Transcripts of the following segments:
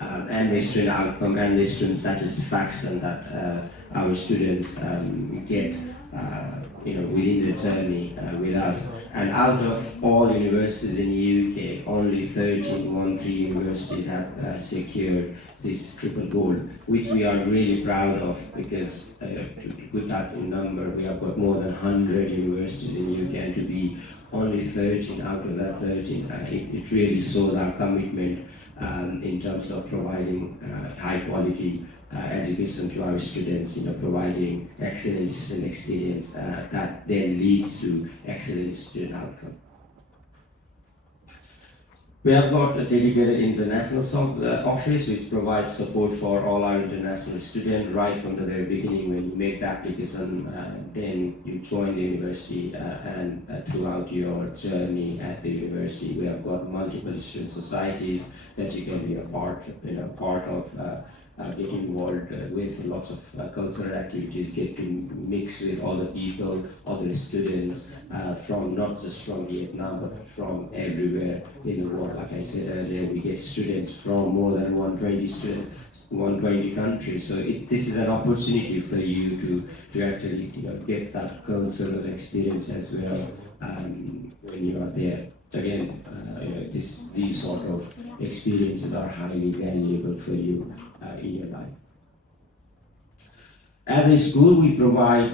and the student outcome and the student satisfaction that our students get within the journey with us. And out of all universities in the UK, only 13 universities have secured this triple gold, which we are really proud of, because to put that in number, we have got more than 100 universities in the UK, and to be only 13 out of that 13, it really shows our commitment in terms of providing high quality education to our students, providing excellent student experience that then leads to excellent student outcome. We have got a dedicated international office which provides support for all our international students right from the very beginning. When you make the application, then you join the university, and throughout your journey at the university, we have got multiple student societies that you can be a part of. Get involved with lots of cultural activities, get to mix with other people, other students from not just from Vietnam but from everywhere in the world. Like I said earlier, we get students from more than 120 countries. So this is an opportunity for you to actually get that cultural experience as well when you are there. Again, these sort of experiences are highly valuable for you in your life. As a school, we provide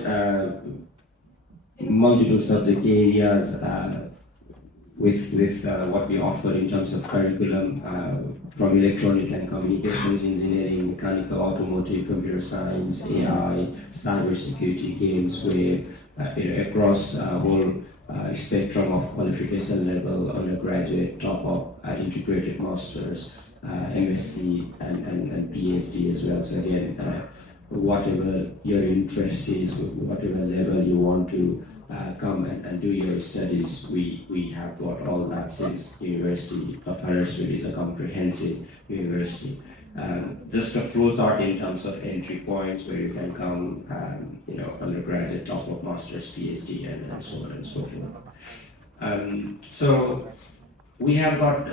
multiple subject areas with what we offer in terms of curriculum, from electronic and communications engineering, mechanical, automotive, computer science, AI, cybersecurity, games, web, across whole spectrum of qualification level, undergraduate, top-up, integrated masters, MSc, and PhD as well. So again, whatever your interest is, whatever level you want to come and do your studies, we have got all that, since University of Huddersfield is a comprehensive university. Just a flow chart in terms of entry points where you can come, undergraduate, top-up, master's, PhD, and so on and so forth. So we have got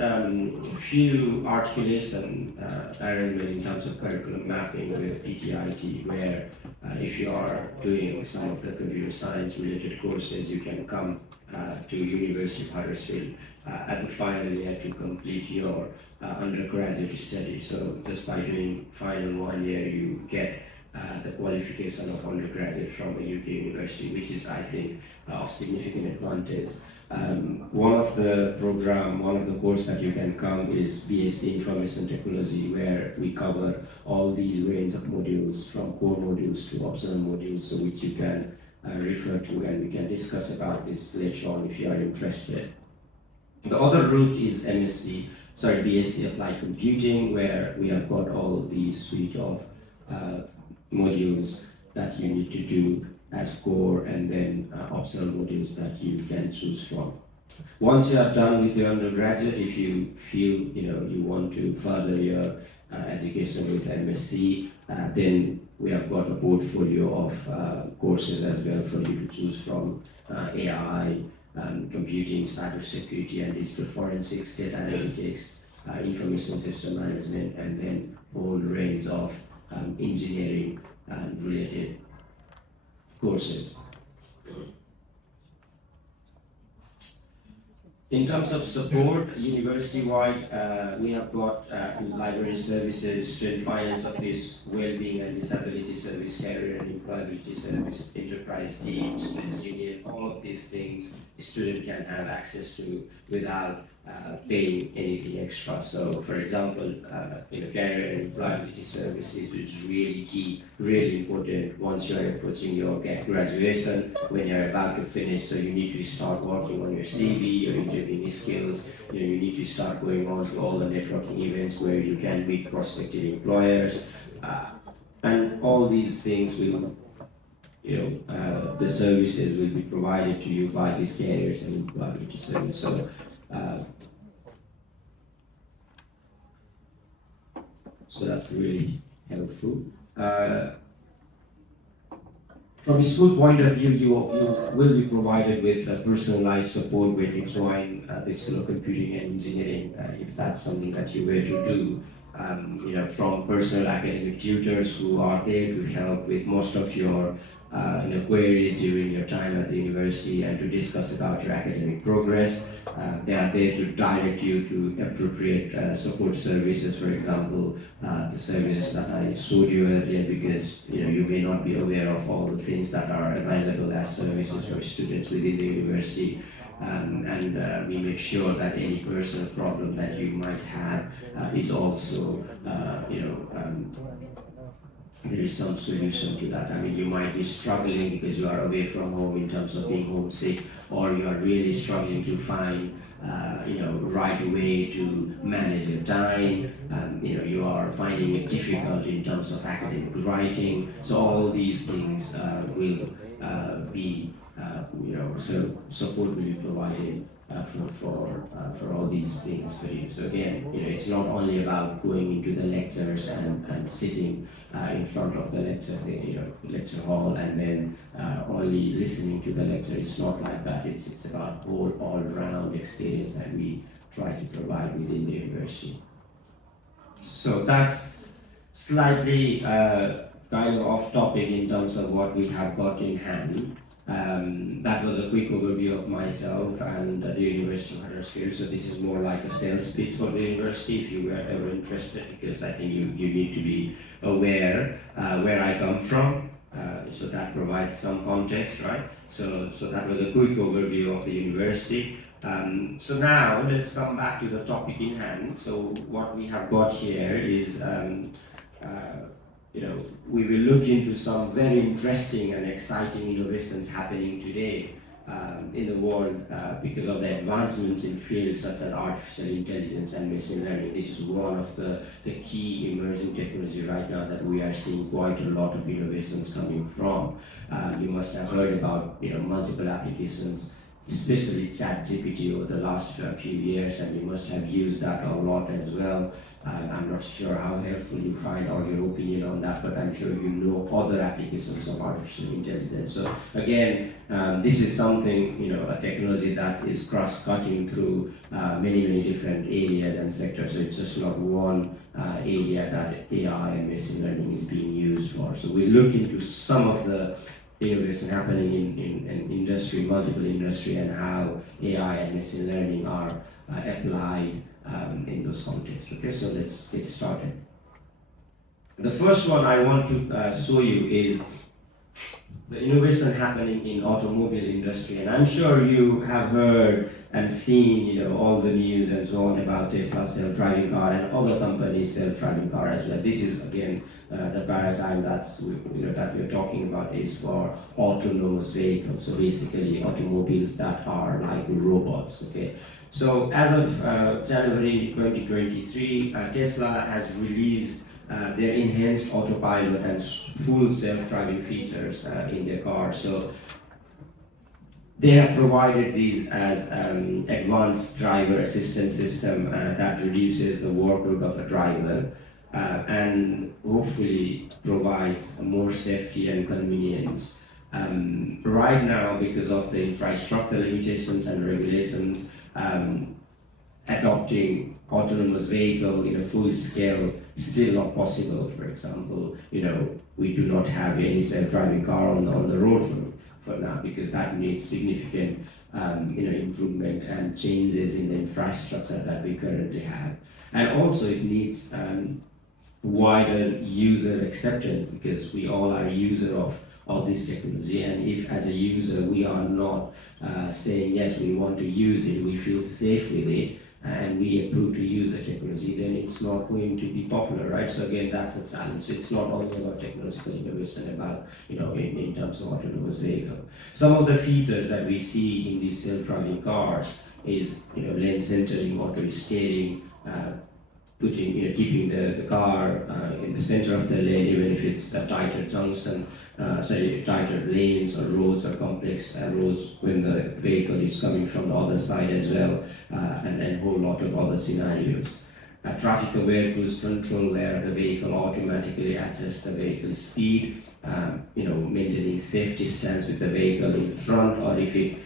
few articulation arrangement in terms of curriculum mapping with PTIT, where if you are doing some of the computer science related courses, you can come to University of Huddersfield at the final year to complete your undergraduate study. So just by doing final 1 year, you get the qualification of undergraduate from a UK university, which is, I think, of significant advantage. One of the course that you can come is BSc Information Technology, where we cover all these range of modules, from core modules to optional modules, so which you can refer to, and we can discuss about this later on if you are interested. The other route is BSc Applied Computing, where we have got all these suite of modules that you need to do as core, and then optional modules that you can choose from. Once you are done with your undergraduate, if you feel you want to further your education with MSc, then we have got a portfolio of courses as well for you to choose from: AI, computing, cybersecurity and digital forensics, data analytics, information system management, and then a whole range of engineering and related courses. In terms of support, university-wide, we have got library services, student finance office, well-being and disability service, career and employability service, enterprise team, students union. All of these things a student can have access to without paying anything extra. So, for example, career and employability services is really key, really important once you're approaching your graduation, when you're about to finish. So you need to start working on your CV, your interviewing skills. You need to start going on to all the networking events where you can meet prospective employers, and all these things will. The services will be provided to you by these carriers and employability service. So that's really helpful. From a school point of view, you will be provided with personalized support when you join the School of Computing and Engineering, if that's something that you were to do. From personal academic tutors who are there to help with most of your queries during your time at the university and to discuss about your academic progress. They are there to direct you to appropriate support services, for example, the services that I showed you earlier, because you may not be aware of all the things that are available as services for students within the university. We make sure that any personal problem that you might have is also, there is some solution to that. I mean, you might be struggling because you are away from home in terms of being homesick, or you are really struggling to find, right way to manage your time. You are finding it difficult in terms of academic writing. So all these things will be, so support will be provided for all these things for you. So again, it's not only about going into the lectures and sitting in front of the lecture hall and then only listening to the lecture. It's not like that. It's about all-round experience that we try to provide within the university. So that's slightly kind of off topic in terms of what we have got in hand. That was a quick overview of myself and the University of Huddersfield. So this is more like a sales pitch for the university if you were ever interested, because I think you need to be aware where I come from. So that provides some context, right? So that was a quick overview of the university. So now let's come back to the topic in hand. So what we have got here is we will look into some very interesting and exciting innovations happening today in the world because of the advancements in fields such as artificial intelligence and machine learning. This is one of the key emerging technology right now that we are seeing quite a lot of innovations coming from. You must have heard about multiple applications, especially ChatGPT over the last few years, and you must have used that a lot as well. I'm not sure how helpful you find or your opinion on that, but I'm sure you know other applications of artificial intelligence. So again, this is something, a technology that is cross-cutting through many different areas and sectors. So it's just not one area that AI and machine learning is being used for. So we look into some of the innovation happening in industry, multiple industry, and how AI and machine learning are applied in those contexts. Okay, so let's get started. The first one I want to show you is the innovation happening in automobile industry, and I'm sure you have heard and seen, all the news and so on about Tesla self-driving car and other companies self-driving car as well. This is again the paradigm that we're talking about is for autonomous vehicles. So basically, automobiles that are like robots. Okay. So as of January 2023, Tesla has released their enhanced autopilot and full self-driving features in their car. So they have provided these as advanced driver assistance system that reduces the workload of a driver and hopefully provides more safety and convenience. Right now, because of the infrastructure limitations and regulations, adopting autonomous vehicle in a full scale still not possible. For example, we do not have any self-driving car on the road for now, because that needs significant improvement and changes in the infrastructure that we currently have. And also it needs wider user acceptance, because we all are user of this technology, and if as a user we are not saying yes, we want to use it, we feel safe with it, and we approve to use the technology, then it's not going to be popular, right? So again, that's a challenge. So it's not only about technological innovation, about in terms of autonomous vehicle. Some of the features that we see in these self-driving cars is lane centering, auto steering, keeping the car in the center of the lane, even if it's a tighter junction, tighter lanes or roads or complex roads when the vehicle is coming from the other side as well, and then a whole lot of other scenarios. Traffic aware cruise control, where the vehicle automatically adjusts the vehicle speed maintaining safe distance with the vehicle in front, or if it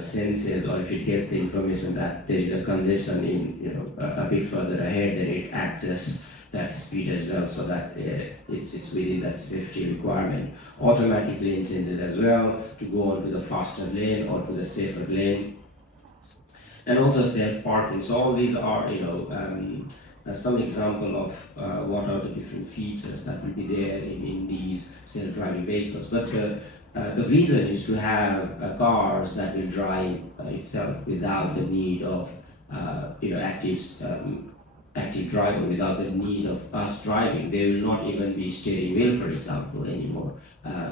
senses or if it gets the information that there is a congestion in a bit further ahead, then it adjusts that speed as well, so that it's within that safety requirement. Automatic lane changes as well to go on to the faster lane or to the safer lane, and also self parking. So all these are some example of what are the different features that will be there in these self-driving vehicles. But the vision is to have cars that will drive itself without the need of active driver, without the need of us driving. There will not even be steering wheel, for example, anymore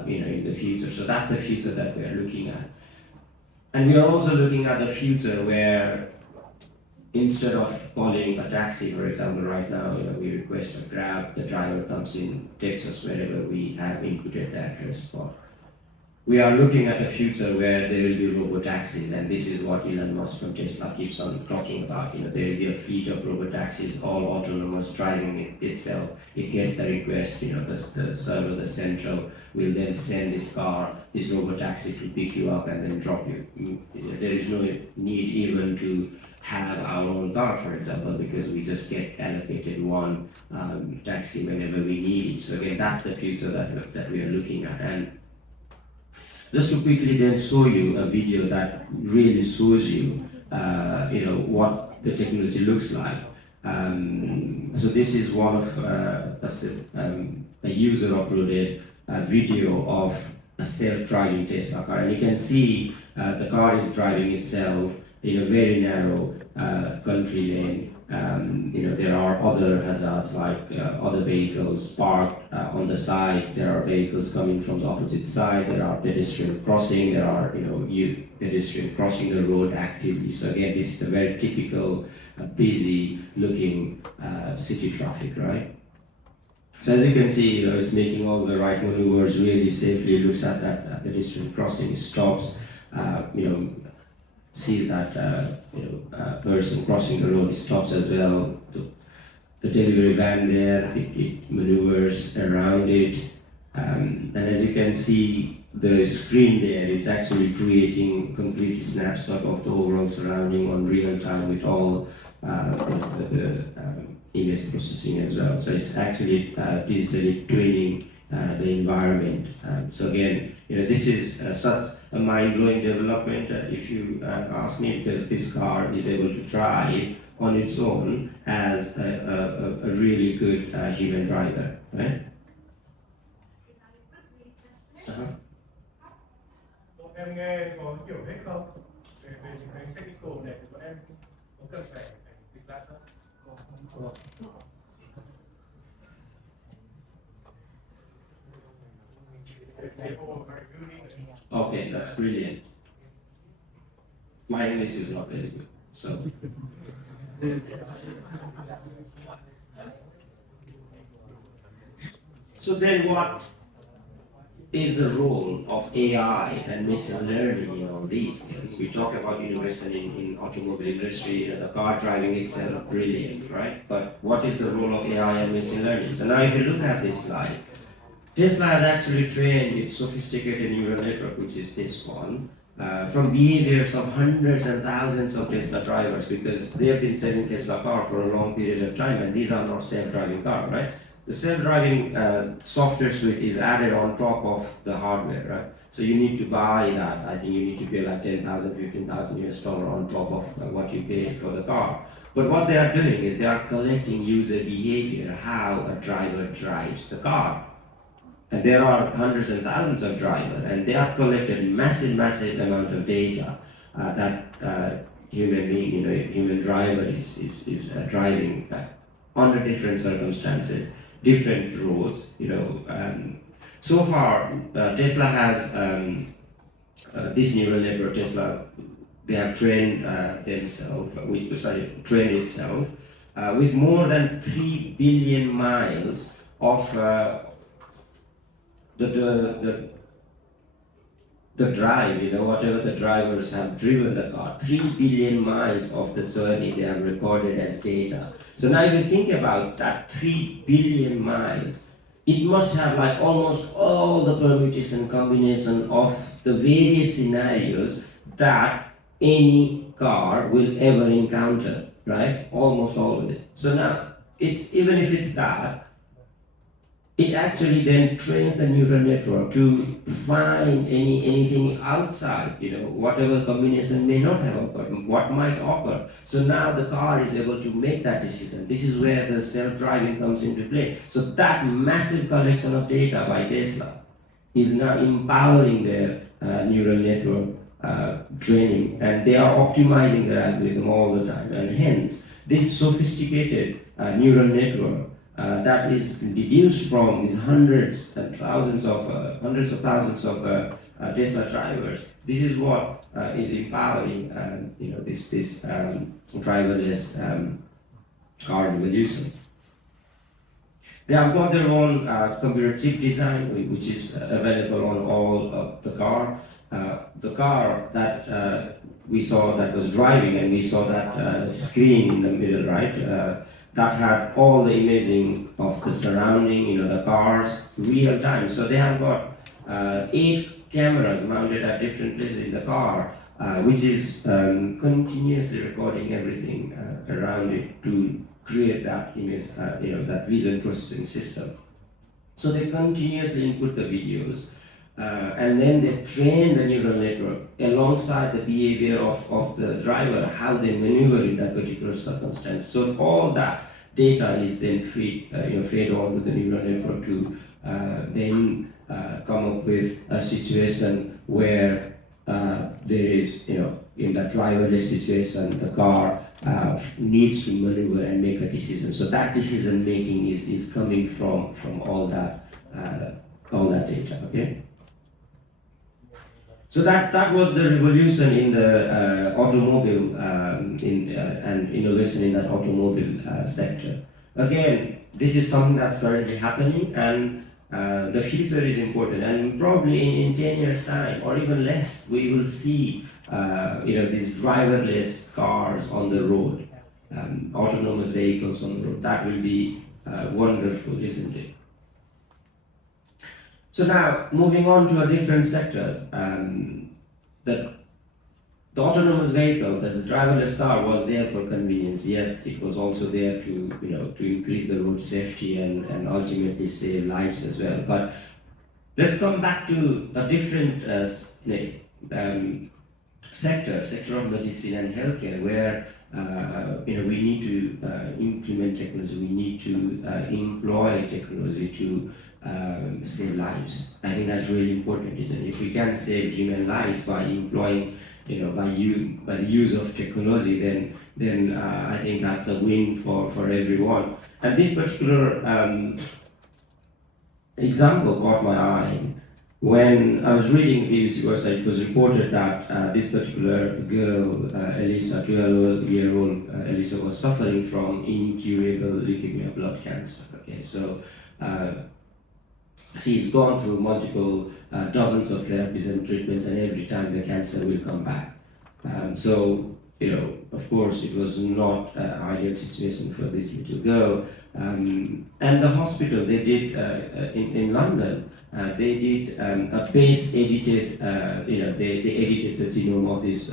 in the future. So that's the future that we are looking at. And we are also looking at the future where instead of calling a taxi, for example, right now, we request a Grab, the driver comes in, takes us wherever we have inputted the address for. We are looking at a future where there will be robo-taxis, and this is what Elon Musk from Tesla keeps on talking about. There will be a fleet of robo-taxis, all autonomous, driving itself. It gets the request, the server, the central, will then send this car, this robo-taxi to pick you up and then drop you. There is no need even to have our own car, for example, because we just get allocated one taxi whenever we need it. So again, that's the future that we are looking at. And just to quickly then show you a video that really shows you, what the technology looks like. So this is one of a user uploaded video of a self-driving Tesla car, and you can see the car is driving itself in a very narrow country lane. There are other hazards like other vehicles parked on the side. There are vehicles coming from the opposite side. There are pedestrian crossing. There are pedestrian crossing the road actively. So again, this is a very typical busy-looking city traffic, right? So as you can see, it's making all the right maneuvers really safely. It looks at that pedestrian crossing, stops. Sees that person crossing the road, stops as well. The delivery van there, it maneuvers around it, and as you can see, the screen there, it's actually creating complete snapshot of the overall surrounding on real time with all the image processing as well. So it's actually digitally twinning the environment. So again, this is such a mind-blowing development, if you ask me, because this car is able to drive on its own as a really good human driver, right? Em nghe có hiểu hết không? Về những cái technical này thì bọn em có cần phải dịch lại không? Okay, that's brilliant. My English is not very good, so. So then what is the role of AI and machine learning in all these things? We talk about innovation in automobile industry, the car driving itself, brilliant, right? But what is the role of AI and machine learning? So now if you look at this slide, Tesla has actually trained its sophisticated neural network, which is this one, from behaviors of hundreds and thousands of Tesla drivers, because they have been selling Tesla car for a long period of time, and these are not self-driving cars, right? The self-driving software suite is added on top of the hardware, right? So you need to buy that. I think you need to pay like $10,000, $15,000 on top of what you pay for the car. But what they are doing is they are collecting user behavior, how a driver drives the car. And there are hundreds and thousands of drivers, and they have collected massive amount of data that human driver is driving under different circumstances, different roads. So far, Tesla has this neural network. Tesla, they have trained trained itself with more than 3 billion miles of the drive, whatever the drivers have driven the car, 3 billion miles of the journey they have recorded as data. So now if you think about that 3 billion miles, it must have like almost all the permutation combination of the various scenarios that any car will ever encounter, right? Almost always. So now, it's even if it's that, it actually then trains the neural network to find anything outside, whatever combination may not have occurred, what might occur. So now the car is able to make that decision. This is where the self-driving comes into play. So that massive collection of data by Tesla is now empowering their neural network training, and they are optimizing their algorithm all the time. And hence, this sophisticated neural network that is deduced from these hundreds of thousands of Tesla drivers. This is what is empowering, this driverless car revolution. They have got their own computer chip design, which is available on all of the car. The car that we saw that was driving, and we saw that screen in the middle, right? That had all the imaging of the surrounding, the cars, real time. So they have got 8 cameras mounted at different places in the car, which is continuously recording everything around it to create that image, that vision processing system. So they continuously input the videos, and then they train the neural network alongside the behavior of the driver, how they maneuver in that particular circumstance. So all that data is then fed on to the neural network to then come up with a situation where there is, in that driverless situation, the car needs to maneuver and make a decision. So that decision making is coming from all that data. Okay. So that was the revolution in the automobile and innovation in that automobile sector. Again, this is something that's currently happening, and the future is important. And probably in 10 years' time, or even less, we will see these driverless cars on the road, autonomous vehicles on the road. That will be wonderful, isn't it? So now, moving on to a different sector, the autonomous vehicle, the driverless car, was there for convenience. Yes, it was also there to increase the road safety and ultimately save lives as well. But let's come back to a different sector of medicine and healthcare, where we need to implement technology. We need to employ technology to save lives. I think that's really important, isn't it? If we can save human lives by employing, by the use of technology, then I think that's a win for everyone. And this particular example caught my eye. When I was reading BBC website, it was reported that this particular girl, Elisa, 12-year-old Elisa, was suffering from incurable leukemia, blood cancer. Okay, so she's gone through multiple dozens of therapies and treatments, and every time the cancer will come back. So, of course, it was not an ideal situation for this little girl. And the hospital, they did, in London, they did a base-edited, they edited the genome of this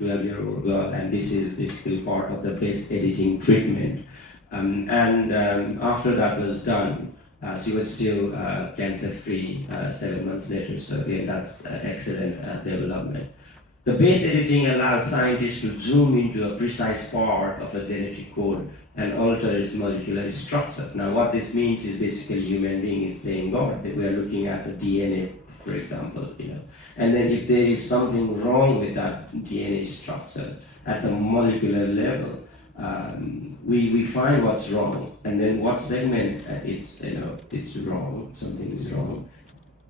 12-year-old girl, and this is basically part of the base editing treatment. After that was done, she was still cancer-free 7 months later, so again, that's excellent development. The base editing allowed scientists to zoom into a precise part of a genetic code and alter its molecular structure. Now, what this means is basically human being is playing God. We are looking at the DNA, for example, and then if there is something wrong with that DNA structure at the molecular level, we find what's wrong, and then what segment it's wrong, something is wrong,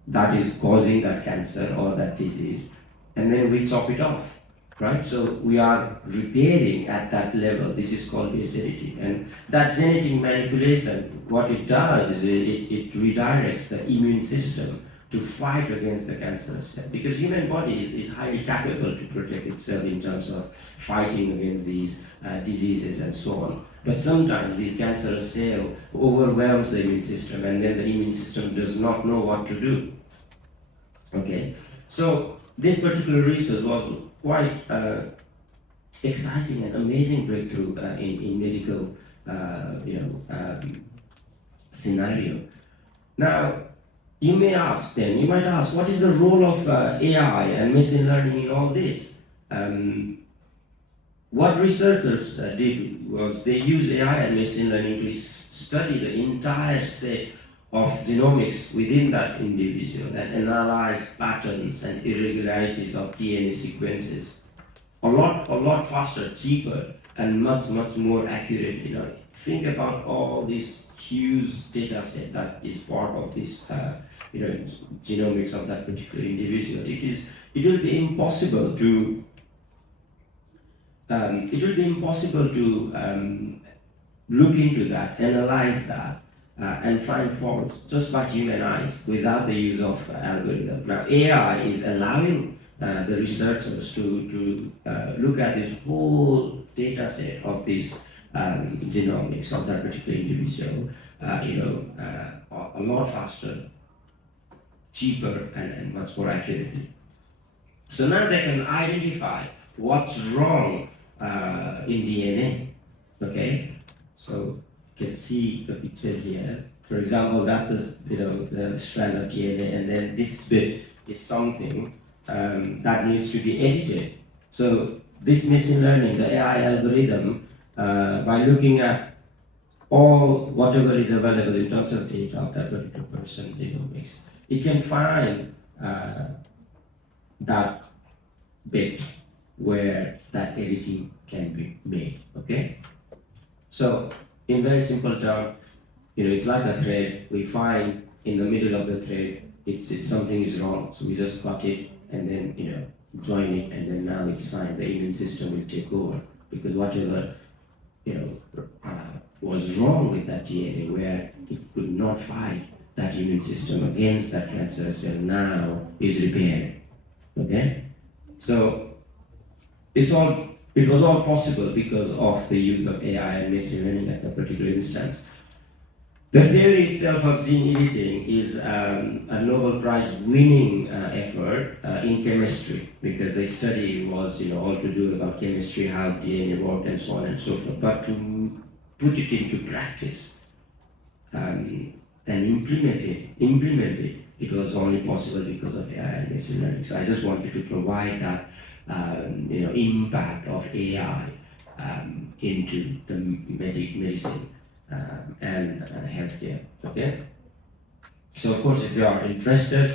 that is causing that cancer or that disease, and then we chop it off, right? So we are repairing at that level. This is called base editing, and that genetic manipulation, what it does is it redirects the immune system to fight against the cancerous cell, because human body is highly capable to protect itself in terms of fighting against these diseases and so on. But sometimes this cancerous cell overwhelms the immune system, and then the immune system does not know what to do. Okay, so this particular research was quite exciting and amazing breakthrough in medical scenario. Now, you might ask, what is the role of AI and machine learning in all this? What researchers did was they used AI and machine learning to study the entire set of genomics within that individual and analyze patterns and irregularities of DNA sequences a lot faster, cheaper, and much more accurate. Think about all this huge data set that is part of this genomics of that particular individual. It will be impossible to look into that, analyze that, and find faults just by human eyes without the use of algorithm. Now, AI is allowing the researchers to look at this whole data set of this genomics of that particular individual, a lot faster, cheaper, and much more accurately. So now they can identify what's wrong in DNA. Okay, so you can see the picture here. For example, that's the strand of DNA, and then this bit is something that needs to be edited. So this machine learning, the AI algorithm, by looking at whatever is available in terms of data of that particular person genomics, it can find that bit where that editing can be made. Okay, so in very simple terms, it's like a thread. We find in the middle of the thread, it's something is wrong, so we just cut it and then join it, and then now it's fine. The immune system will take over, because whatever was wrong with that DNA, where it could not fight that immune system against that cancerous cell, now is repaired. Okay, so it was all possible because of the use of AI and machine learning at a particular instance. The theory itself of gene editing is a Nobel Prize winning effort in chemistry, because the study was all to do about chemistry, how DNA worked, and so on and so forth. But to put it into practice and implement it, it was only possible because of AI and machine learning. So I just wanted to provide that impact of AI into the medicine and healthcare. Okay. So of course, if you are interested,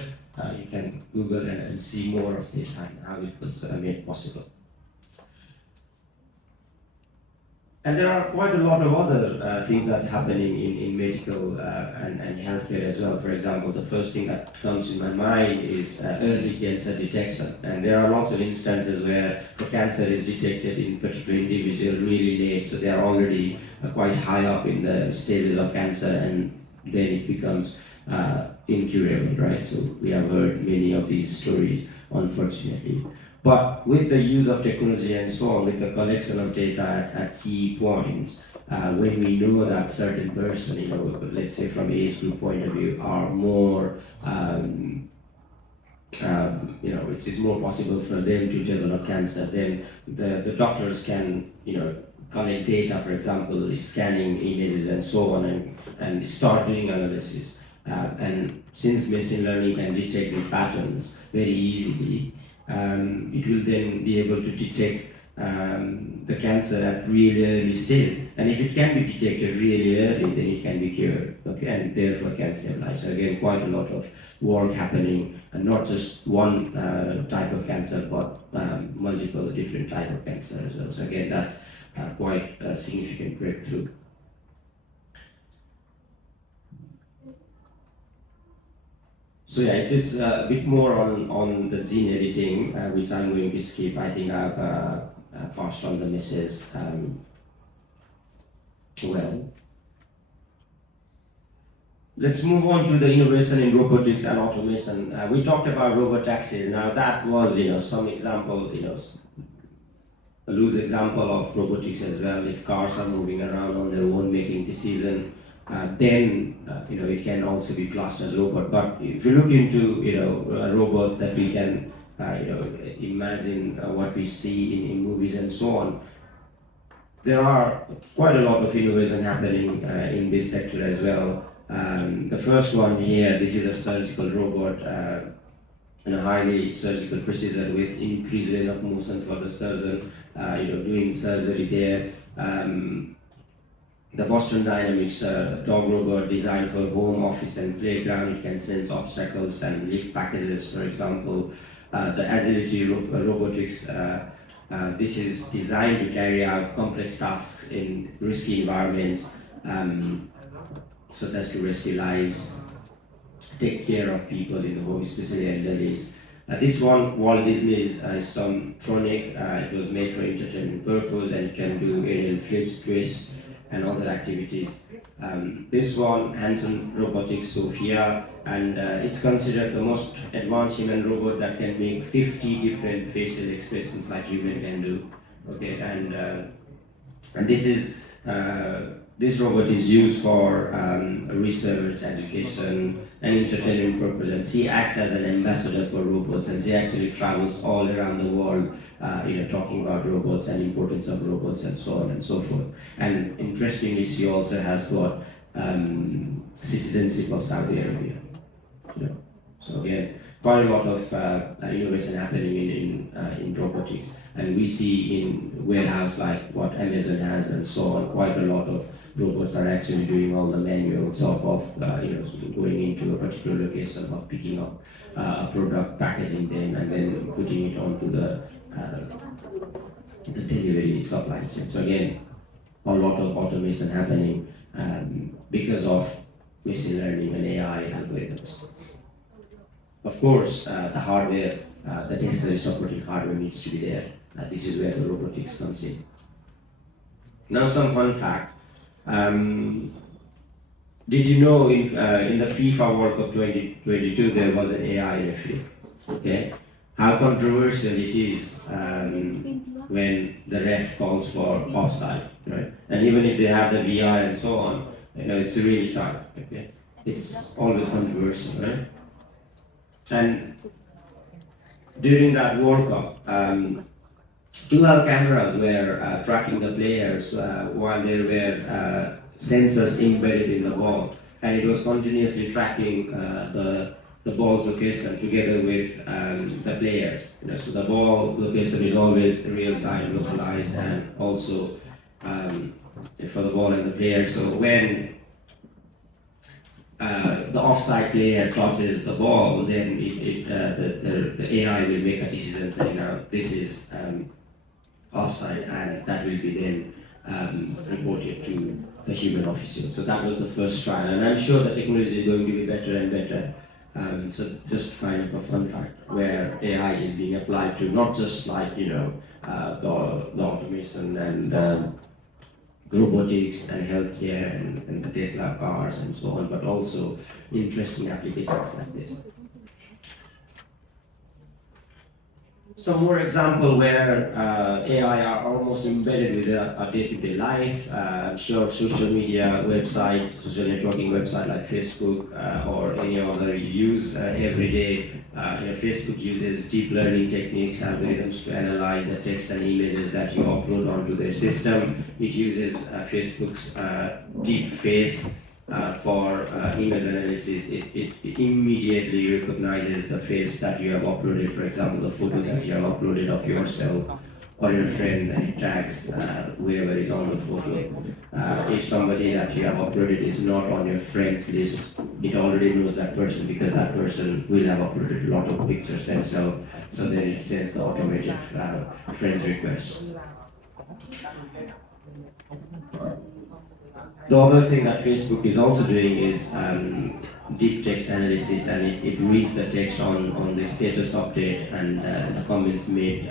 you can Google and see more of this and how it was made possible. And there are quite a lot of other things that's happening in medical and healthcare as well. For example, the first thing that comes in my mind is early cancer detection. And there are lots of instances where the cancer is detected in particular individuals really late, so they are already quite high up in the stages of cancer, and then it becomes incurable, right? So we have heard many of these stories, unfortunately. But with the use of technology and so on, with the collection of data at key points, when we know that certain person, let's say from age group point of view, are more, it's more possible for them to develop cancer, then the doctors can, collect data, for example, scanning images and so on, and start doing analysis. And since machine learning can detect these patterns very easily, it will then be able to detect the cancer at really early stage. And if it can be detected really early, then it can be cured, okay, and therefore can save lives. So again, quite a lot of work happening, and not just one type of cancer, but multiple different type of cancer as well. So again, that's quite a significant breakthrough. So yeah, it's a bit more on the gene editing, which I'm going to skip. I think I've passed on the message. Well, Let's move on to the innovation in robotics and automation. We talked about robot taxis. Now that was, some example, a loose example of robotics as well. If cars are moving around on their own, making decision, then it can also be classed as robot. But if you look into robots that we can imagine what we see in movies and so on, there are quite a lot of innovation happening in this sector as well. The first one here, this is a surgical robot, and a highly surgical precision with increased range of motion for the surgeon, doing surgery there. The Boston Dynamics dog robot designed for home, office, and playground. It can sense obstacles and lift packages, for example. The Agility Robotics. This is designed to carry out complex tasks in risky environments, such as to rescue lives, take care of people in the home, especially elderlies. This one, Walt Disney's Tronic. It was made for entertainment purpose and it can do aerial flips, twists, and other activities. This one, Hanson Robotics Sophia, and it's considered the most advanced human robot that can make 50 different facial expressions like human can do. Okay, and this robot is used for research, education, and entertainment purposes. And she acts as an ambassador for robots, and she actually travels all around the world, talking about robots and importance of robots and so on and so forth. And interestingly, she also has got citizenship of Saudi Arabia. So again, quite a lot of innovation happening in robotics, and we see in warehouse like what Amazon has and so on. Quite a lot of robots are actually doing all the manual job of going into a particular location, of picking up a product, packaging them, and then putting it onto the delivery supply chain. So again, a lot of automation happening because of machine learning and AI algorithms. Of course, the hardware, the necessary supporting hardware needs to be there. This is where the robotics comes in. Now, some fun fact. Did you know in the FIFA World Cup 2022 there was an AI referee? Okay, how controversial it is when the ref calls for offside, right? And even if they have the VI and so on, it's really tight. Okay, it's always controversial, right? And during that World Cup, 12 cameras were tracking the players while there were sensors embedded in the ball, and it was continuously tracking the ball's location together with the players. So the ball location is always real-time localized, and also for the ball and the player. So when the offside player touches the ball, then the AI will make a decision saying, now this is offside, and that will be then reported to the human official. So that was the first trial, and I'm sure the technology is going to be better and better. So just kind of a fun fact where AI is being applied to not just like the automation and robotics and healthcare and the Tesla cars and so on, but also interesting applications like this. Some more example where AI are almost embedded with our day-to-day life. I'm sure social media websites, social networking websites like Facebook or any other you use every day. Facebook uses deep learning techniques, algorithms to analyze the text and images that you upload onto their system. It uses Facebook's deep face for image analysis. It immediately recognizes the face that you have uploaded, for example, the photo that you have uploaded of yourself or your friends, and it tags whoever is on the photo. If somebody that you have uploaded is not on your friends list, it already knows that person because that person will have uploaded a lot of pictures themselves, so then it sends the automated friends request. The other thing that Facebook is also doing is deep text analysis, and it reads the text on the status update and the comments made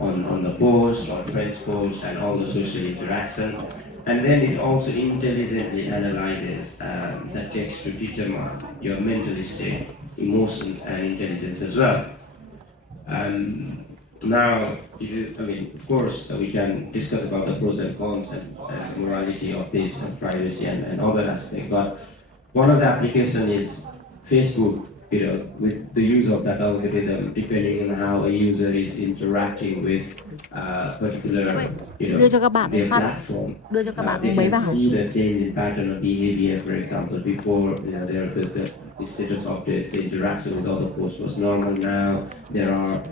on the post or friends post and all the social interaction, And then it also intelligently analyzes the text to determine your mental state, emotions, and intelligence as well. Now, of course, we can discuss about the pros and cons and morality of this and privacy and other aspects. But one of the applications is Facebook. With the use of that algorithm, depending on how a user is interacting with particular, their platform, they can see the change in pattern of behavior. For example, before the status updates, the interaction with other posts was normal. Now there are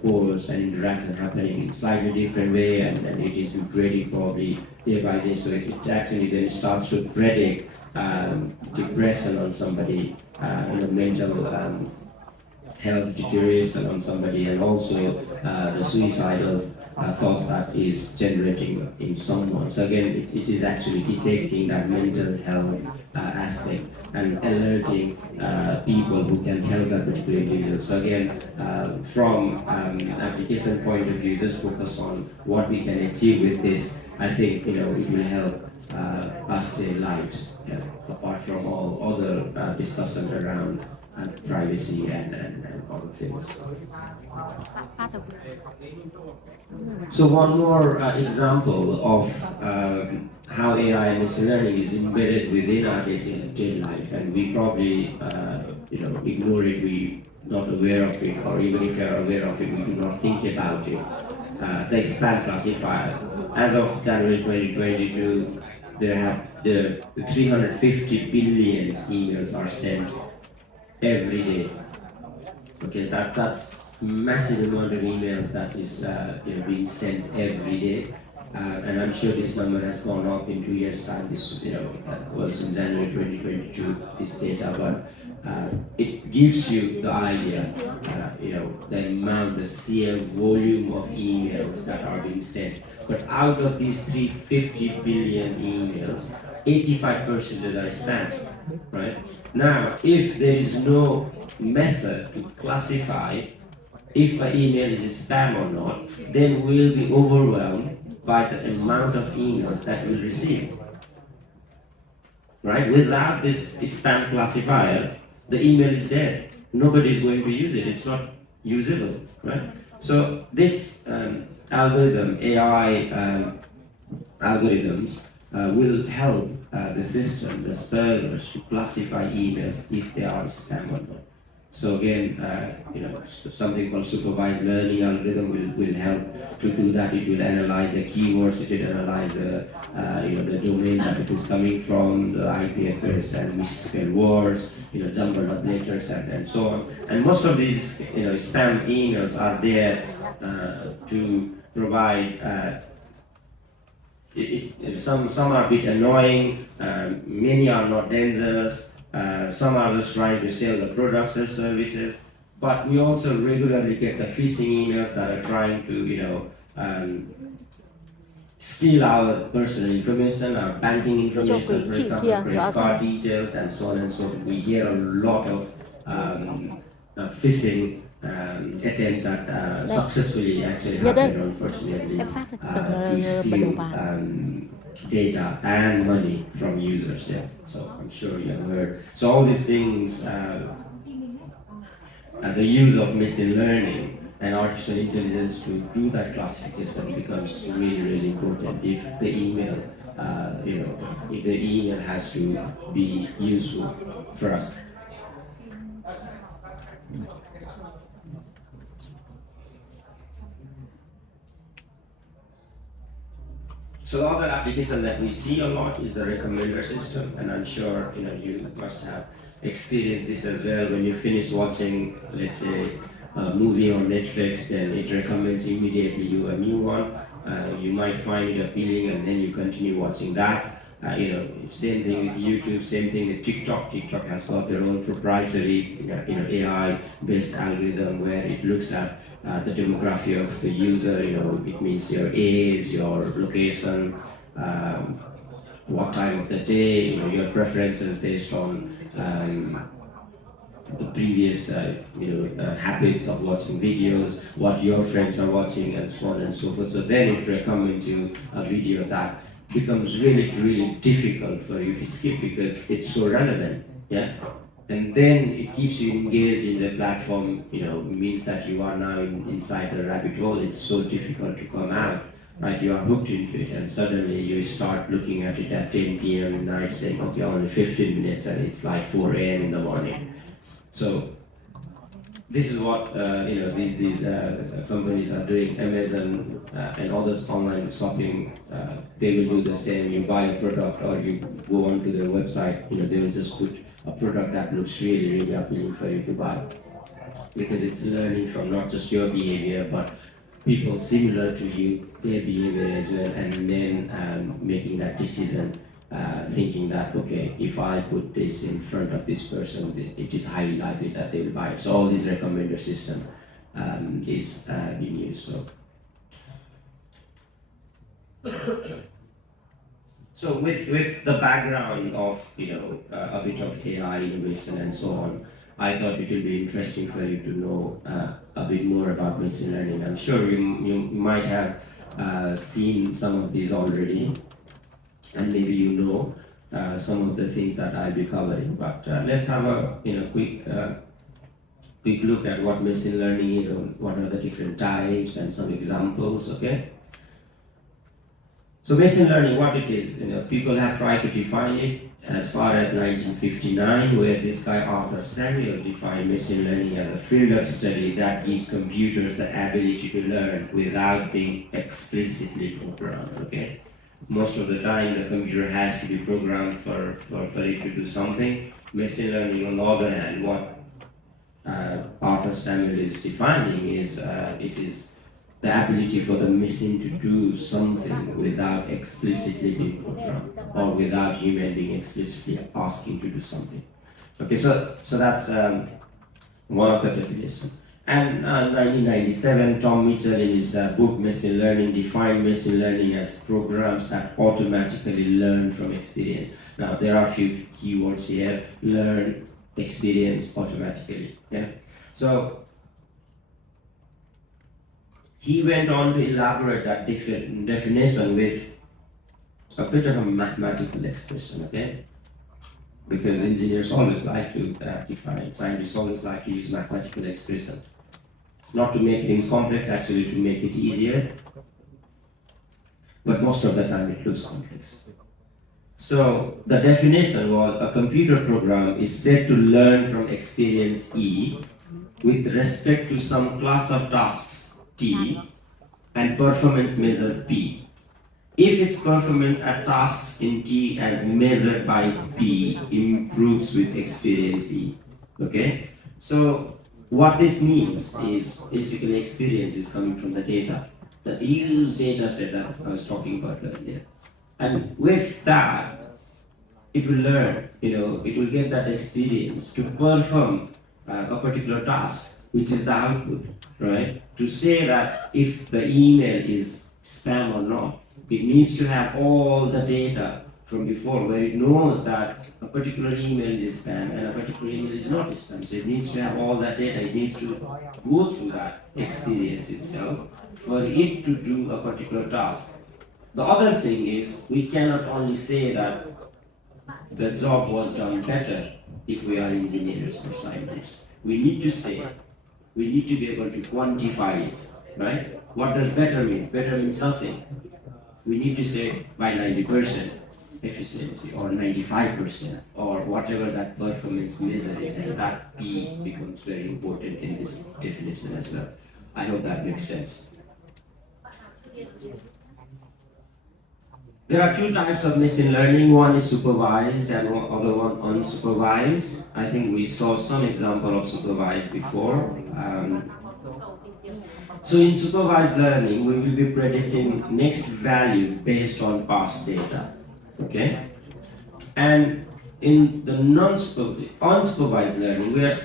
posts and interaction happening in slightly different way, and it is grading probably day by day. So it actually then starts to predict depression on somebody, mental health deterioration on somebody, and also the suicidal thoughts that is generating in someone. So again, it is actually detecting that mental health aspect and alerting people who can help that particular individual. So again, from application point of view, just focus on what we can achieve with this. I think it will help us save lives, apart from all other discussions around privacy and other things. So one more example of how AI and machine learning is embedded within our daily life, and we probably ignore it, we not aware of it, or even if we are aware of it, we do not think about it. The spam classifier. As of January 2022, the 350 billion emails are sent every day. Okay, that's massive amount of emails that is being sent every day, and I'm sure this number has gone up in 2 years' time. This was in January 2022. This data, but it gives you the idea, the amount, the sheer volume of emails that are being sent. But out of these 350 billion emails, 85% are spam, right? Now, if there is no method to classify if an email is spam or not, then we'll be overwhelmed by the amount of emails that we'll receive, right? Without this spam classifier, the email is dead. Nobody is going to use it. It's not usable, right? So this algorithm, AI algorithms, will help the system, the servers, to classify emails if they are spam or not. So again, something called supervised learning algorithm will help to do that. It will analyze the keywords, it will analyze the domain that it is coming from, the IP address and misspelled words, jumbled up letters and so on. And most of these spam emails are there to provide. Some are a bit annoying, many are not dangerous. Some are just trying to sell the products and services, but we also regularly get the phishing emails that are trying to, steal our personal information, our banking information, for example, credit card details, and so on and so forth. We hear a lot of phishing attempts that successfully actually happen, unfortunately, to steal data and money from users. Yeah, so I'm sure you have heard. So all these things, the use of machine learning and artificial intelligence to do that classification becomes really, really important. If the email, if the email has to be useful for us. So the other application that we see a lot is the recommender system, and I'm sure you must have experienced this as well. When you finish watching, let's say, a movie on Netflix, then it recommends immediately you a new one. You might find it appealing, and then you continue watching that. Same thing with YouTube, same thing with TikTok. TikTok has got their own proprietary, AI-based algorithm where it looks at the demography of the user. It means your age, your location, what time of the day, your preferences based on the previous habits of watching videos, what your friends are watching, and so on and so forth. So then it recommends you a video that becomes really, really difficult for you to skip because it's so relevant, yeah? And then it keeps you engaged in the platform, means that you are now inside the rabbit hole. It's so difficult to come out, right? You are hooked into it, and suddenly you start looking at it at 10 p.m. at night saying, okay, only 15 minutes, and it's like 4 a.m. in the morning. So this is what these companies are doing. Amazon and others online shopping, they will do the same. You buy a product or you go onto their website, they will just put a product that looks really, really appealing for you to buy, because it's learning from not just your behavior but people similar to you, their behavior as well, and then making that decision, thinking that, okay, if I put this in front of this person, it is highly likely that they will buy it. So all this recommender system is being used. So with the background of a bit of AI innovation and so on, I thought it will be interesting for you to know a bit more about machine learning. I'm sure you might have seen some of these already, and maybe some of the things that I'll be covering. But let's have a quick look at what machine learning is and what are the different types and some examples. Okay. So machine learning, what it is, people have tried to define it as far as 1959, where this guy Arthur Samuel defined machine learning as a field of study that gives computers the ability to learn without being explicitly programmed. Okay, most of the time the computer has to be programmed for it to do something. Machine learning, on the other hand, what Arthur Samuel is defining is it is the ability for the machine to do something without explicitly being programmed or without human being explicitly asking to do something. Okay, so that's one of the definitions. And in 1997, Tom Mitchell in his book Machine Learning defined machine learning as programs that automatically learn from experience. Now there are a few keywords here: learn, experience, automatically. Yeah. So he went on to elaborate that definition with a bit of a mathematical expression, okay? Because engineers always like to define, scientists always like to use mathematical expression. Not to make things complex, actually to make it easier, but most of the time it looks complex. So the definition was a computer program is said to learn from experience E with respect to some class of tasks T and performance measure P. If its performance at tasks in T as measured by P improves with experience E. Okay? So what this means is basically experience is coming from the data. The huge data set that I was talking about earlier. And with that, it will learn, it will get that experience to perform a particular task, which is the output, right? To say that if the email is spam or not, it needs to have all the data from before, where it knows that a particular email is spam and a particular email is not spam. So it needs to have all that data. It needs to go through that experience itself for it to do a particular task. The other thing is, we cannot only say that the job was done better if we are engineers or scientists. We need to say, we need to be able to quantify it, right? What does better mean? Better means nothing. We need to say by 90% efficiency or 95% or whatever that performance measure is, and that P becomes very important in this definition as well. I hope that makes sense. There are two types of machine learning. One is supervised and other one unsupervised. I think we saw some example of supervised before. So in supervised learning, we will be predicting next value based on past data. Okay? And in the unsupervised learning, we are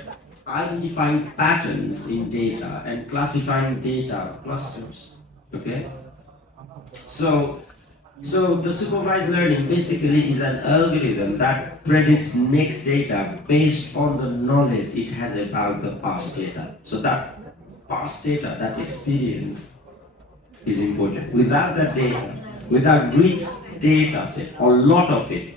identifying patterns in data and classifying data clusters. Okay? So the supervised learning basically is an algorithm that predicts next data based on the knowledge it has about the past data. So that past data, that experience is important. Without that data, without rich data set, or a lot of it,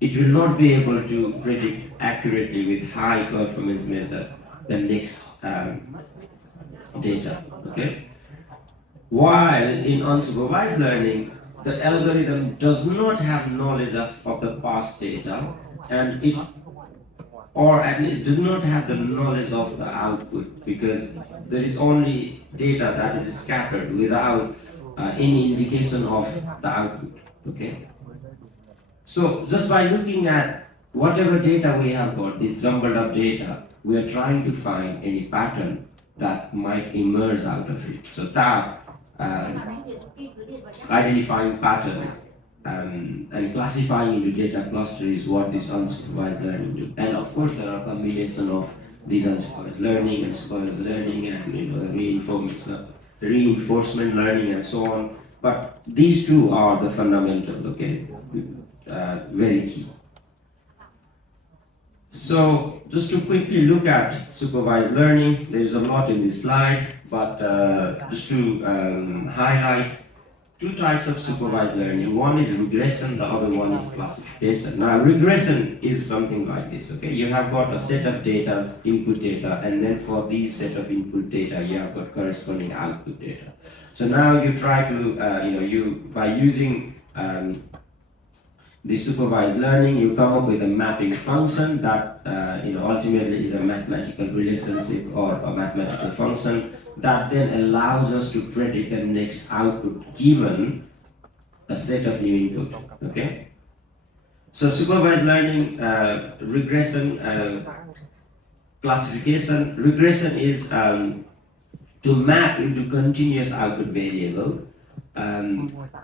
it will not be able to predict accurately with high performance method the next data, okay? While in unsupervised learning, the algorithm does not have knowledge of the past data, and or at least does not have the knowledge of the output, because there is only data that is scattered without any indication of the output, okay? So just by looking at whatever data we have got, this jumbled up data, we are trying to find any pattern that might emerge out of it. So that identifying pattern and classifying into data cluster is what this unsupervised learning do. And of course, there are combination of these unsupervised learning and supervised learning and reinforcement learning and so on. But these two are the fundamental, okay, very key. So just to quickly look at supervised learning, there's a lot in this slide, but just to highlight two types of supervised learning. One is regression, the other one is classification. Now regression is something like this, okay? You have got a set of data, input data, and then for these set of input data, you have got corresponding output data. So now you try to, by using the supervised learning, you come up with a mapping function that ultimately is a mathematical relationship or a mathematical function that then allows us to predict the next output given a set of new input, okay? So supervised learning, regression, classification. Regression is to map into continuous output variable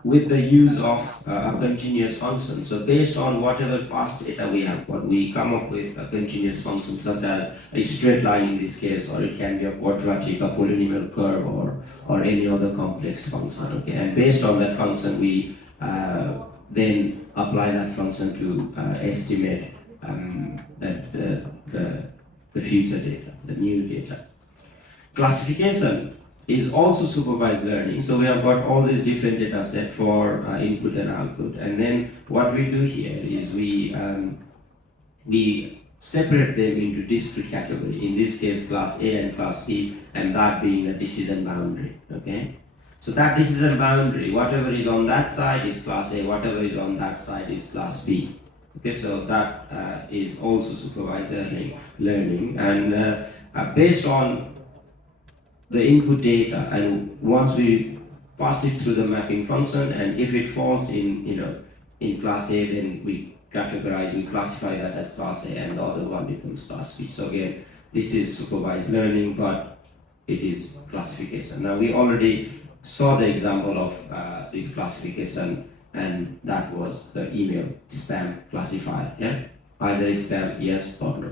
with the use of a continuous function. So based on whatever past data we have got, we come up with a continuous function such as a straight line in this case, or it can be a quadratic, a polynomial curve, or any other complex function. Okay, and based on that function, we then apply that function to estimate the future data, the new data. Classification is also supervised learning. So we have got all these different data set for input and output. And then what we do here is we separate them into discrete category. In this case, class A and class B, and that being a decision boundary, okay? So that decision boundary, whatever is on that side is class A, whatever is on that side is class B. Okay, so that is also supervised learning. And based on the input data, and once we pass it through the mapping function, and if it falls in class A, then we classify that as class A, and the other one becomes class B. So again, this is supervised learning, but it is classification. Now we already saw the example of this classification, and that was the email spam classifier. Yeah, either spam yes or no.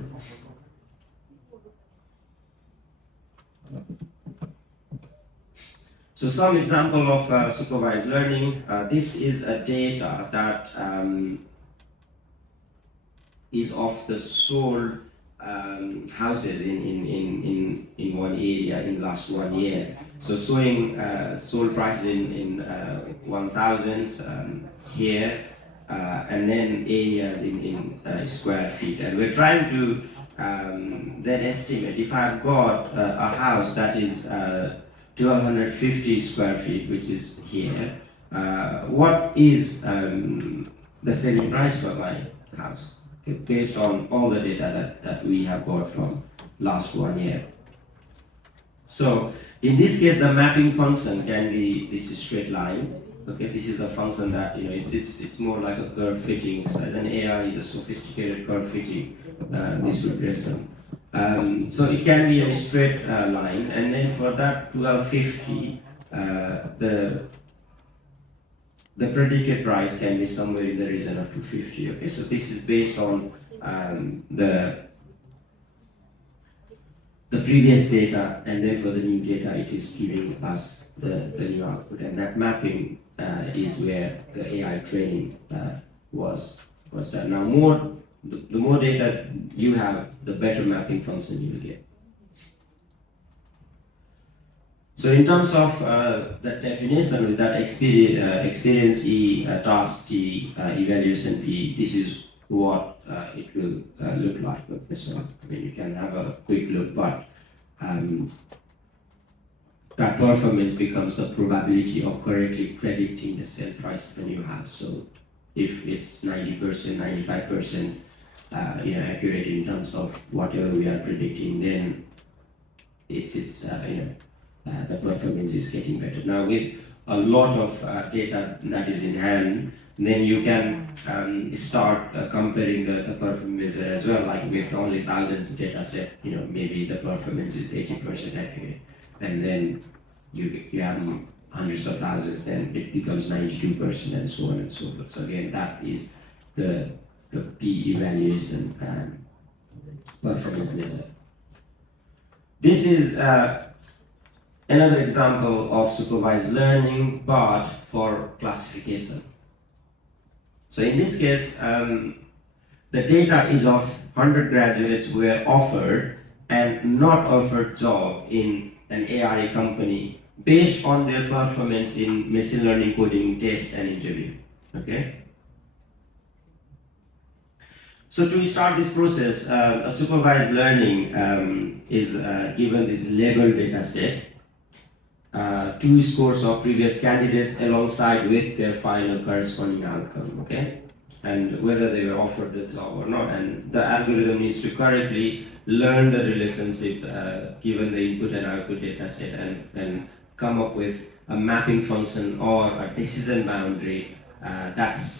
So some example of supervised learning. This is a data that is of the sold houses in one area in last 1 year. So showing sold prices in 1000s here, and then areas in square feet. And we're trying to then estimate if I've got a house that is 1250 square feet, which is here, what is the selling price for my house, okay, based on all the data that we have got from last 1 year. So in this case, the mapping function can be this straight line. Okay, this is the function that it's more like a curve fitting exercise. And AI is a sophisticated curve fitting this regression. So it can be a straight line, and then for that 1250, the predicted price can be somewhere in the region of 250. Okay, so this is based on the previous data, and then for the new data, it is giving us the new output, and that mapping is where the AI training was done. Now, the more data you have, the better mapping function you will get. So in terms of the definition with that experience E, task T, evaluation P, this is what it will look like. Okay, so I mean you can have a quick look, but that performance becomes the probability of correctly predicting the sell price when you have. So if it's 90%, 95% accurate in terms of whatever we are predicting, then the performance is getting better. Now with a lot of data that is in hand, then you can start comparing the performance as well. Like with only thousands of data set, maybe the performance is 80% accurate, and then you have hundreds of thousands, then it becomes 92%, and so on and so forth. So again, that is the P evaluation performance measure. This is another example of supervised learning, but for classification. So in this case, the data is of 100 graduates who were offered and not offered job in an AI company based on their performance in machine learning coding test and interview. Okay. So to start this process, a supervised learning is given this labeled data set, 2 scores of previous candidates alongside with their final corresponding outcome, okay? And whether they were offered the job or not. And the algorithm needs to correctly learn the relationship given the input and output data set and come up with a mapping function or a decision boundary that's